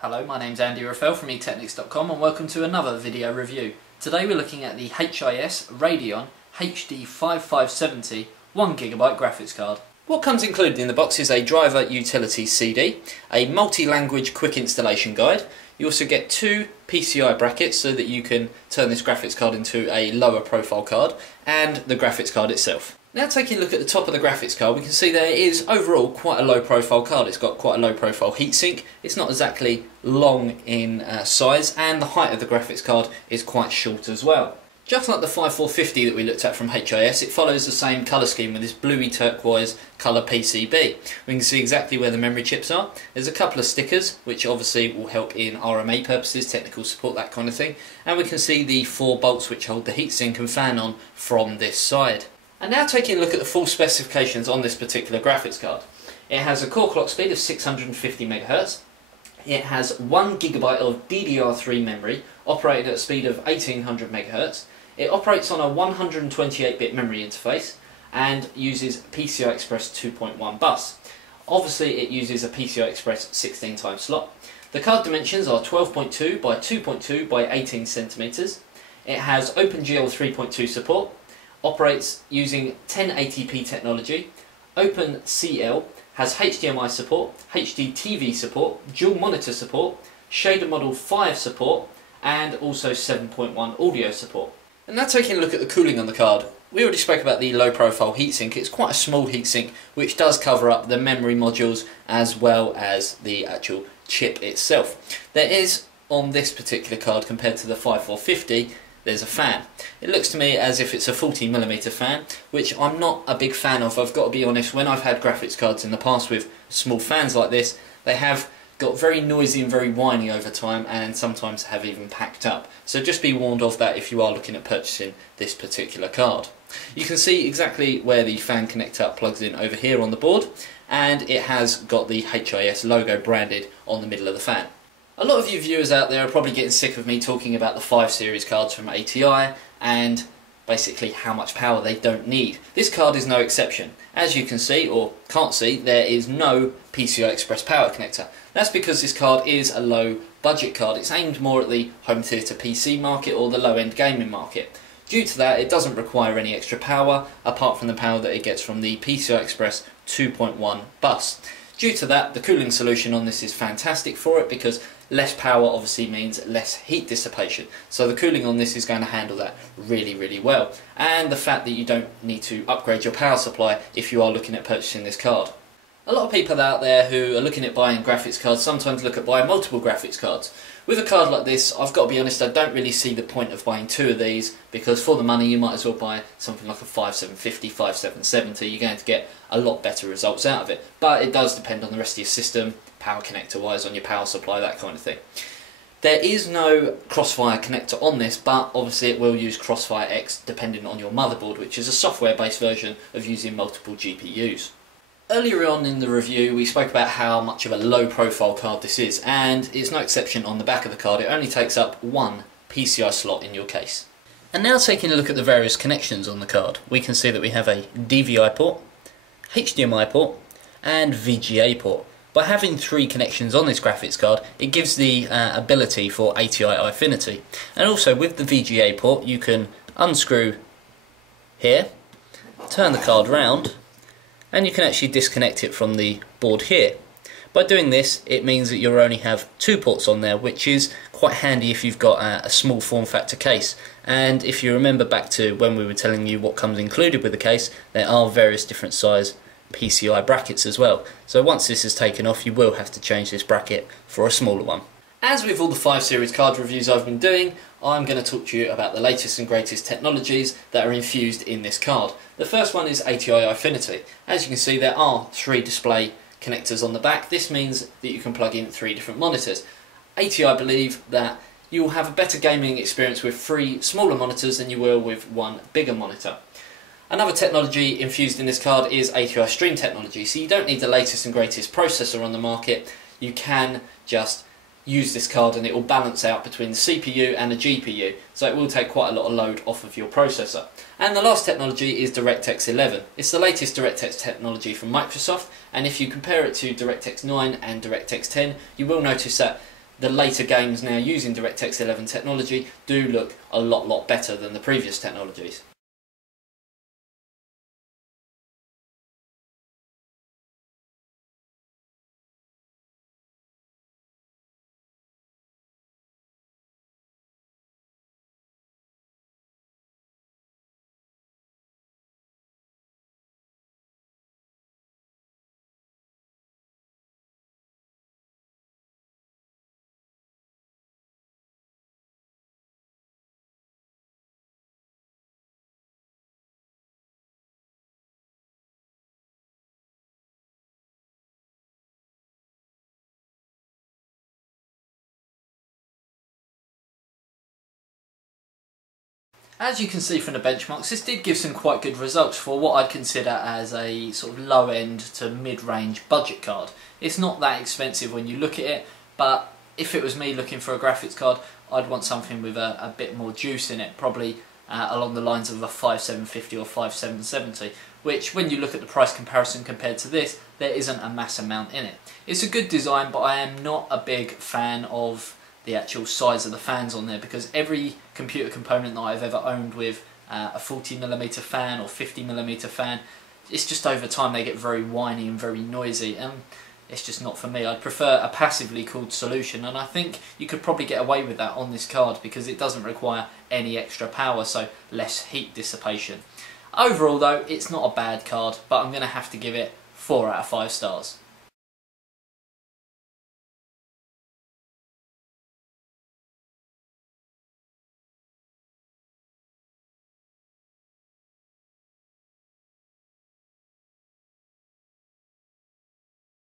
Hello, my name's Andy Raffel from eTechnics.com and welcome to another video review. Today we're looking at the HIS Radeon HD 5570 1GB graphics card. What comes included in the box is a driver utility CD, a multi-language quick installation guide. You also get two PCI brackets so that you can turn this graphics card into a lower profile card, and the graphics card itself. Now taking a look at the top of the graphics card, we can see there is overall quite a low profile card. It's got quite a low profile heatsink, it's not exactly long in size, and the height of the graphics card is quite short as well. Just like the 5450 that we looked at from HIS, it follows the same colour scheme with this bluey turquoise colour PCB. We can see exactly where the memory chips are. There's a couple of stickers which obviously will help in RMA purposes, technical support, that kind of thing. And we can see the 4 bolts which hold the heatsink and fan on from this side. And now taking a look at the full specifications on this particular graphics card. It has a core clock speed of 650 MHz. It has 1GB of DDR3 memory operating at a speed of 1800 MHz. It operates on a 128-bit memory interface and uses PCI Express 2.1 bus. Obviously it uses a PCI Express 16 times slot. The card dimensions are 12.2 by 2.2 by 18 centimeters. It has OpenGL 3.2 support, operates using 1080p technology, OpenCL, has HDMI support, HDTV support, dual monitor support, shader model 5 support, and also 7.1 audio support. And now taking a look at the cooling on the card, we already spoke about the low profile heatsink. It's quite a small heatsink which does cover up the memory modules as well as the actual chip itself. There is, on this particular card compared to the 5450, there's a fan. It looks to me as if it's a 40mm fan, which I'm not a big fan of. I've got to be honest, when I've had graphics cards in the past with small fans like this, they have got very noisy and very whiny over time and sometimes have even packed up. So just be warned of that if you are looking at purchasing this particular card. You can see exactly where the fan connector plugs in over here on the board, and it has got the HIS logo branded on the middle of the fan. A lot of you viewers out there are probably getting sick of me talking about the 5 series cards from ATI and basically how much power they don't need. This card is no exception. As you can see, or can't see, there is no PCI Express power connector. That's because this card is a low budget card. It's aimed more at the home theatre PC market or the low end gaming market. Due to that, it doesn't require any extra power apart from the power that it gets from the PCI Express 2.1 bus. Due to that, the cooling solution on this is fantastic for it because less power obviously means less heat dissipation. So the cooling on this is going to handle that really well. And the fact that you don't need to upgrade your power supply if you are looking at purchasing this card. A lot of people out there who are looking at buying graphics cards sometimes look at buying multiple graphics cards. With a card like this, I've got to be honest, I don't really see the point of buying 2 of these because for the money you might as well buy something like a 5750, 5770. You're going to get a lot better results out of it. But it does depend on the rest of your system, power connector wise, on your power supply, that kind of thing. There is no Crossfire connector on this, but obviously it will use Crossfire X depending on your motherboard, which is a software based version of using multiple GPUs. Earlier on in the review we spoke about how much of a low profile card this is, and it's no exception on the back of the card. It only takes up 1 PCI slot in your case. And now taking a look at the various connections on the card, we can see that we have a DVI port, HDMI port and VGA port. By having 3 connections on this graphics card, it gives the ability for ATI Eyefinity. And also with the VGA port you can unscrew here, turn the card round, and you can actually disconnect it from the board here. By doing this, it means that you only have 2 ports on there, which is quite handy if you've got a small form factor case. And if you remember back to when we were telling you what comes included with the case, there are various different size PCI brackets as well. So once this is taken off, you will have to change this bracket for a smaller one. As with all the 5 series card reviews I've been doing, I'm going to talk to you about the latest and greatest technologies that are infused in this card. The first one is ATI Eyefinity. As you can see, there are 3 display connectors on the back. This means that you can plug in 3 different monitors. ATI believe that you will have a better gaming experience with 3 smaller monitors than you will with 1 bigger monitor. Another technology infused in this card is ATI Stream technology, so you don't need the latest and greatest processor on the market. You can just use this card and it will balance out between the CPU and the GPU, so it will take quite a lot of load off of your processor. And the last technology is DirectX 11. It's the latest DirectX technology from Microsoft, and if you compare it to DirectX 9 and DirectX 10, you will notice that the later games now using DirectX 11 technology do look a lot better than the previous technologies. As you can see from the benchmarks, this did give some quite good results for what I'd consider as a sort of low-end to mid-range budget card. It's not that expensive when you look at it, but if it was me looking for a graphics card, I'd want something with a bit more juice in it, probably along the lines of a 5750 or 5770, which when you look at the price comparison compared to this, there isn't a mass amount in it. It's a good design, but I am not a big fan of the actual size of the fans on there, because every computer component that I've ever owned with a 40mm fan or 50mm fan, it's just over time they get very whiny and very noisy, and it's just not for me. I'd prefer a passively cooled solution, and I think you could probably get away with that on this card because it doesn't require any extra power, so less heat dissipation. Overall though, it's not a bad card, but I'm going to have to give it 4 out of 5 stars.